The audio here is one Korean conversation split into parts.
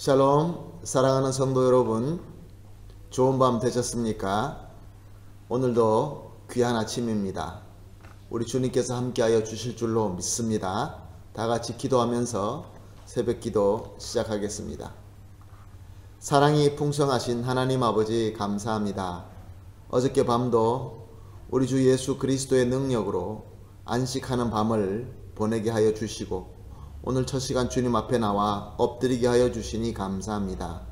샬롬, 사랑하는 성도 여러분, 좋은 밤 되셨습니까? 오늘도 귀한 아침입니다. 우리 주님께서 함께하여 주실 줄로 믿습니다. 다 같이 기도하면서 새벽 기도 시작하겠습니다. 사랑이 풍성하신 하나님 아버지 감사합니다. 어저께 밤도 우리 주 예수 그리스도의 능력으로 안식하는 밤을 보내게 하여 주시고 오늘 첫 시간 주님 앞에 나와 엎드리게 하여 주시니 감사합니다.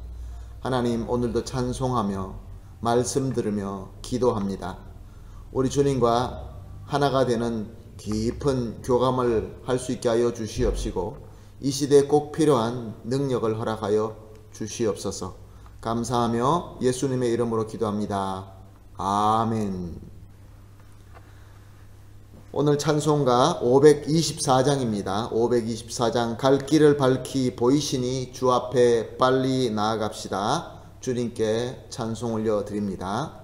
하나님, 오늘도 찬송하며 말씀 들으며 기도합니다. 우리 주님과 하나가 되는 깊은 교감을 할 수 있게 하여 주시옵시고 이 시대에 꼭 필요한 능력을 허락하여 주시옵소서. 감사하며 예수님의 이름으로 기도합니다. 아멘. 오늘 찬송가 524장입니다. 524장 갈 길을 밝히 보이시니 주 앞에 빨리 나아갑시다. 주님께 찬송 올려드립니다.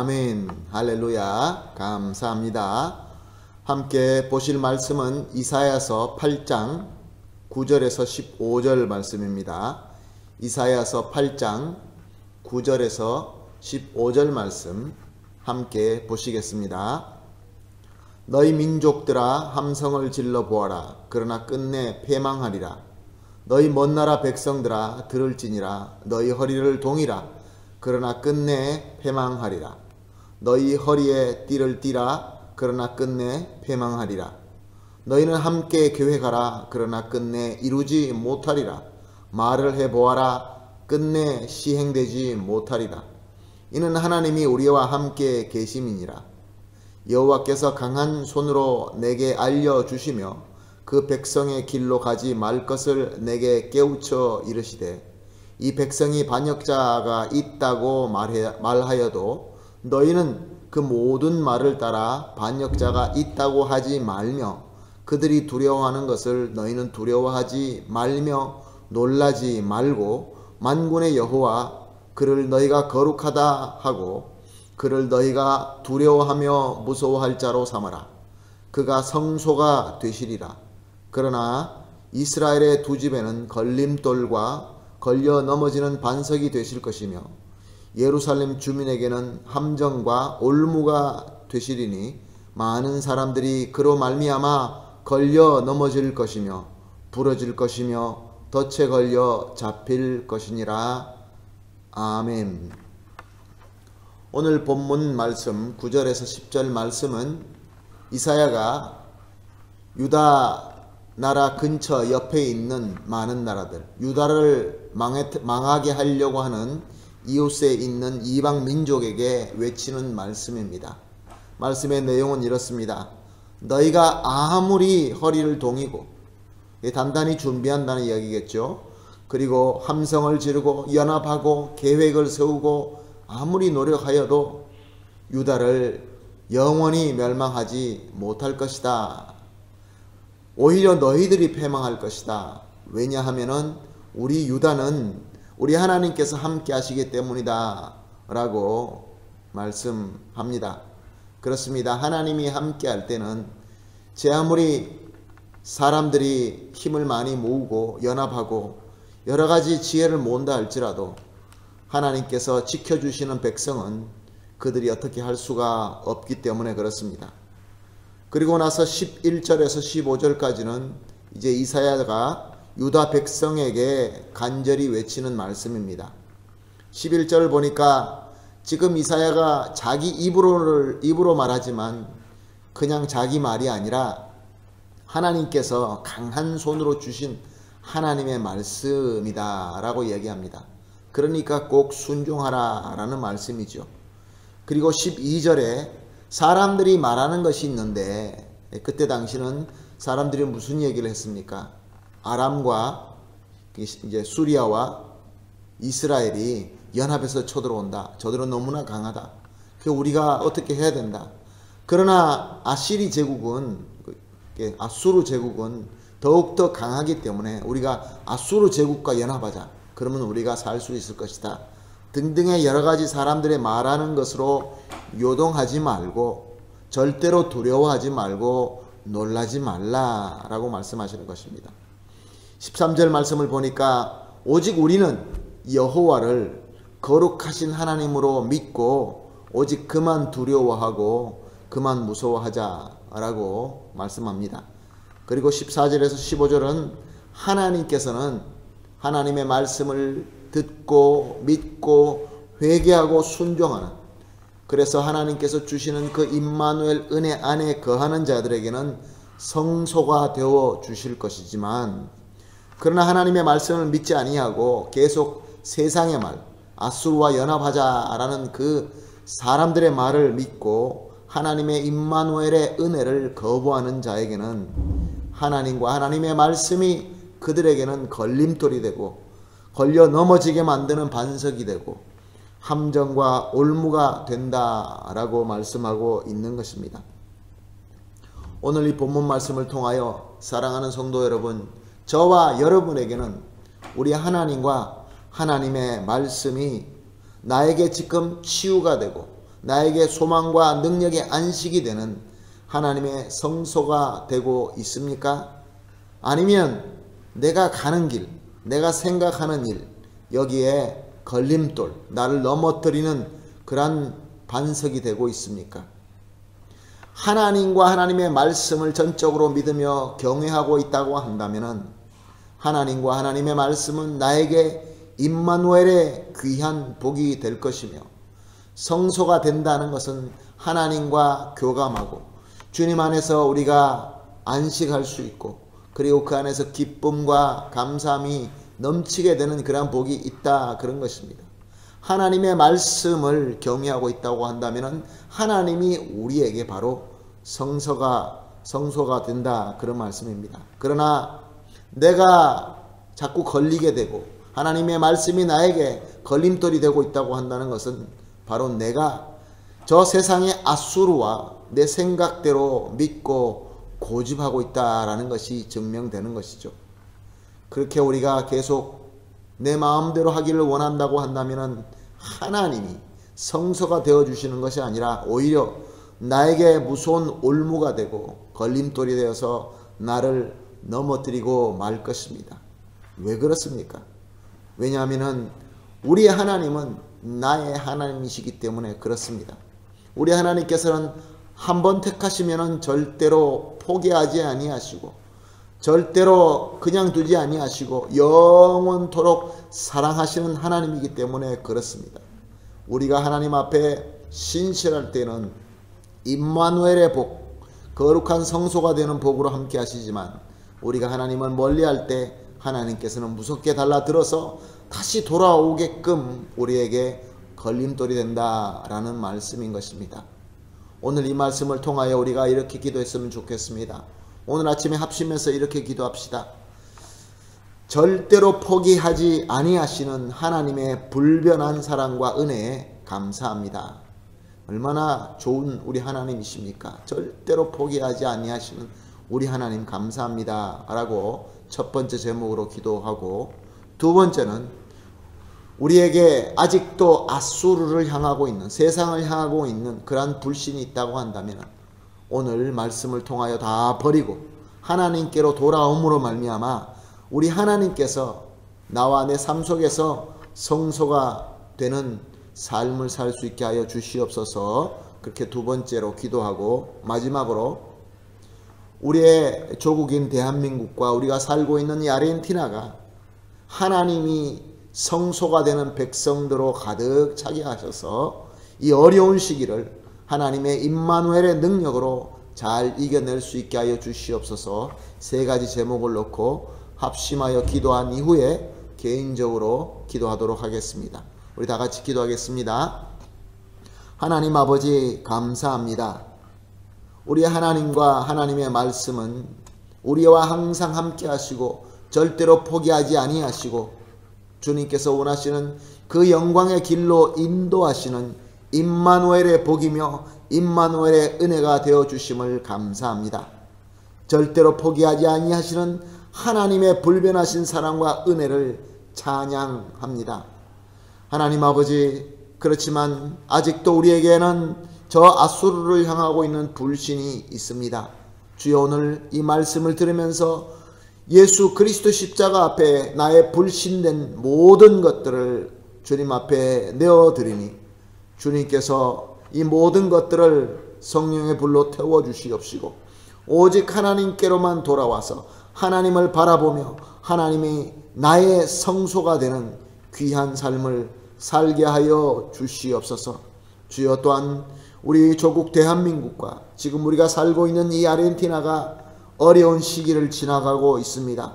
아멘. 할렐루야. 감사합니다. 함께 보실 말씀은 이사야서 8장 9절에서 15절 말씀입니다. 이사야서 8장 9절에서 15절 말씀 함께 보시겠습니다. 너희 민족들아 함성을 질러 보아라. 그러나 끝내 패망하리라. 너희 먼 나라 백성들아 들을지니라. 너희 허리를 동이라. 그러나 끝내 패망하리라. 너희 허리에 띠를 띠라. 그러나 끝내 패망하리라. 너희는 함께 계획하라. 그러나 끝내 이루지 못하리라. 말을 해보아라. 끝내 시행되지 못하리라. 이는 하나님이 우리와 함께 계심이니라. 여호와께서 강한 손으로 내게 알려주시며 그 백성의 길로 가지 말 것을 내게 깨우쳐 이르시되 이 백성이 반역자가 있다고 말하여도 너희는 그 모든 말을 따라 반역자가 있다고 하지 말며 그들이 두려워하는 것을 너희는 두려워하지 말며 놀라지 말고 만군의 여호와 그를 너희가 거룩하다 하고 그를 너희가 두려워하며 무서워할 자로 삼아라. 그가 성소가 되시리라. 그러나 이스라엘의 두 집에는 걸림돌과 걸려 넘어지는 반석이 되실 것이며 예루살렘 주민에게는 함정과 올무가 되시리니 많은 사람들이 그로 말미암아 걸려 넘어질 것이며 부러질 것이며 덫에 걸려 잡힐 것이니라. 아멘. 오늘 본문 말씀 9절에서 10절 말씀은 이사야가 유다 나라 근처 옆에 있는 많은 나라들, 유다를 망하게 하려고 하는 이웃에 있는 이방 민족에게 외치는 말씀입니다. 말씀의 내용은 이렇습니다. 너희가 아무리 허리를 동이고 단단히 준비한다는 이야기겠죠. 그리고 함성을 지르고 연합하고 계획을 세우고 아무리 노력하여도 유다를 영원히 멸망하지 못할 것이다. 오히려 너희들이 패망할 것이다. 왜냐하면은 우리 유다는 우리 하나님께서 함께 하시기 때문이다 라고 말씀합니다. 그렇습니다. 하나님이 함께 할 때는 제 아무리 사람들이 힘을 많이 모으고 연합하고 여러가지 지혜를 모은다 할지라도 하나님께서 지켜주시는 백성은 그들이 어떻게 할 수가 없기 때문에 그렇습니다. 그리고 나서 11절에서 15절까지는 이제 이사야가 유다 백성에게 간절히 외치는 말씀입니다. 11절을 보니까 지금 이사야가 자기 입으로 말하지만 그냥 자기 말이 아니라 하나님께서 강한 손으로 주신 하나님의 말씀이다 라고 얘기합니다. 그러니까 꼭 순종하라 라는 말씀이죠. 그리고 12절에 사람들이 말하는 것이 있는데 그때 당시는 사람들이 무슨 얘기를 했습니까? 아람과 이제 수리아와 이스라엘이 연합해서 쳐들어온다. 저들은 너무나 강하다. 그 우리가 어떻게 해야 된다. 그러나 아시리 제국은 아수르 제국은 더욱더 강하기 때문에 우리가 아수르 제국과 연합하자. 그러면 우리가 살 수 있을 것이다. 등등의 여러 가지 사람들의 말하는 것으로 요동하지 말고 절대로 두려워하지 말고 놀라지 말라라고 말씀하시는 것입니다. 13절 말씀을 보니까 오직 우리는 여호와를 거룩하신 하나님으로 믿고 오직 그만 두려워하고 그만 무서워하자라고 말씀합니다. 그리고 14절에서 15절은 하나님께서는 하나님의 말씀을 듣고 믿고 회개하고 순종하는, 그래서 하나님께서 주시는 그 임마누엘 은혜 안에 거하는 자들에게는 성소가 되어 주실 것이지만, 그러나 하나님의 말씀을 믿지 아니하고 계속 세상의 말, 아수르와 연합하자라는 그 사람들의 말을 믿고 하나님의 임마누엘의 은혜를 거부하는 자에게는 하나님과 하나님의 말씀이 그들에게는 걸림돌이 되고 걸려 넘어지게 만드는 반석이 되고 함정과 올무가 된다라고 말씀하고 있는 것입니다. 오늘 이 본문 말씀을 통하여 사랑하는 성도 여러분, 저와 여러분에게는 우리 하나님과 하나님의 말씀이 나에게 지금 치유가 되고 나에게 소망과 능력의 안식이 되는 하나님의 성소가 되고 있습니까? 아니면 내가 가는 길, 내가 생각하는 일, 여기에 걸림돌, 나를 넘어뜨리는 그러한 반석이 되고 있습니까? 하나님과 하나님의 말씀을 전적으로 믿으며 경외하고 있다고 한다면 하나님과 하나님의 말씀은 나에게 임마누엘의 귀한 복이 될 것이며, 성소가 된다는 것은 하나님과 교감하고 주님 안에서 우리가 안식할 수 있고 그리고 그 안에서 기쁨과 감사함이 넘치게 되는 그런 복이 있다, 그런 것입니다. 하나님의 말씀을 경외하고 있다고 한다면 하나님이 우리에게 바로 성소가 된다, 그런 말씀입니다. 그러나 내가 자꾸 걸리게 되고 하나님의 말씀이 나에게 걸림돌이 되고 있다고 한다는 것은 바로 내가 저 세상의 앗수르와 내 생각대로 믿고 고집하고 있다라는 것이 증명되는 것이죠. 그렇게 우리가 계속 내 마음대로 하기를 원한다고 한다면 하나님이 성소가 되어주시는 것이 아니라 오히려 나에게 무서운 올무가 되고 걸림돌이 되어서 나를 넘어뜨리고 말 것입니다. 왜 그렇습니까? 왜냐하면 우리의 하나님은 나의 하나님이시기 때문에 그렇습니다. 우리 하나님께서는 한번 택하시면 절대로 포기하지 아니하시고 절대로 그냥 두지 아니하시고 영원토록 사랑하시는 하나님이기 때문에 그렇습니다. 우리가 하나님 앞에 신실할 때는 임마누엘의 복, 거룩한 성소가 되는 복으로 함께 하시지만 우리가 하나님을 멀리할 때 하나님께서는 무섭게 달라들어서 다시 돌아오게끔 우리에게 걸림돌이 된다라는 말씀인 것입니다. 오늘 이 말씀을 통하여 우리가 이렇게 기도했으면 좋겠습니다. 오늘 아침에 합심해서 이렇게 기도합시다. 절대로 포기하지 아니하시는 하나님의 불변한 사랑과 은혜에 감사합니다. 얼마나 좋은 우리 하나님이십니까? 절대로 포기하지 아니하시는 우리 하나님 감사합니다 라고 첫 번째 제목으로 기도하고, 두 번째는 우리에게 아직도 앗수르를 향하고 있는, 세상을 향하고 있는 그러한 불신이 있다고 한다면 오늘 말씀을 통하여 다 버리고 하나님께로 돌아옴으로 말미암아 우리 하나님께서 나와 내 삶 속에서 성소가 되는 삶을 살 수 있게 하여 주시옵소서. 그렇게 두 번째로 기도하고, 마지막으로 우리의 조국인 대한민국과 우리가 살고 있는 이 아르헨티나가 하나님이 성소가 되는 백성들로 가득 차게 하셔서 이 어려운 시기를 하나님의 임마누엘의 능력으로 잘 이겨낼 수 있게 하여 주시옵소서. 세 가지 제목을 놓고 합심하여 기도한 이후에 개인적으로 기도하도록 하겠습니다. 우리 다 같이 기도하겠습니다. 하나님 아버지 감사합니다. 우리 하나님과 하나님의 말씀은 우리와 항상 함께 하시고 절대로 포기하지 아니하시고 주님께서 원하시는 그 영광의 길로 인도하시는 임마누엘의 복이며 임마누엘의 은혜가 되어주심을 감사합니다. 절대로 포기하지 아니하시는 하나님의 불변하신 사랑과 은혜를 찬양합니다. 하나님 아버지, 그렇지만 아직도 우리에게는 저 앗수르를 향하고 있는 불신이 있습니다. 주여, 오늘 이 말씀을 들으면서 예수 그리스도 십자가 앞에 나의 불신된 모든 것들을 주님 앞에 내어드리니 주님께서 이 모든 것들을 성령의 불로 태워주시옵시고 오직 하나님께로만 돌아와서 하나님을 바라보며 하나님이 나의 성소가 되는 귀한 삶을 살게 하여 주시옵소서. 주여, 또한 우리 조국 대한민국과 지금 우리가 살고 있는 이 아르헨티나가 어려운 시기를 지나가고 있습니다.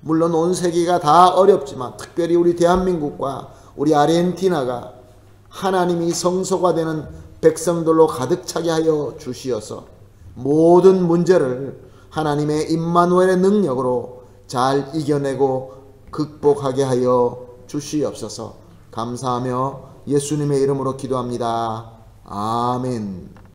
물론 온 세계가 다 어렵지만 특별히 우리 대한민국과 우리 아르헨티나가 하나님이 성소가 되는 백성들로 가득 차게 하여 주시어서 모든 문제를 하나님의 임마누엘의 능력으로 잘 이겨내고 극복하게 하여 주시옵소서. 감사하며 예수님의 이름으로 기도합니다. 아멘.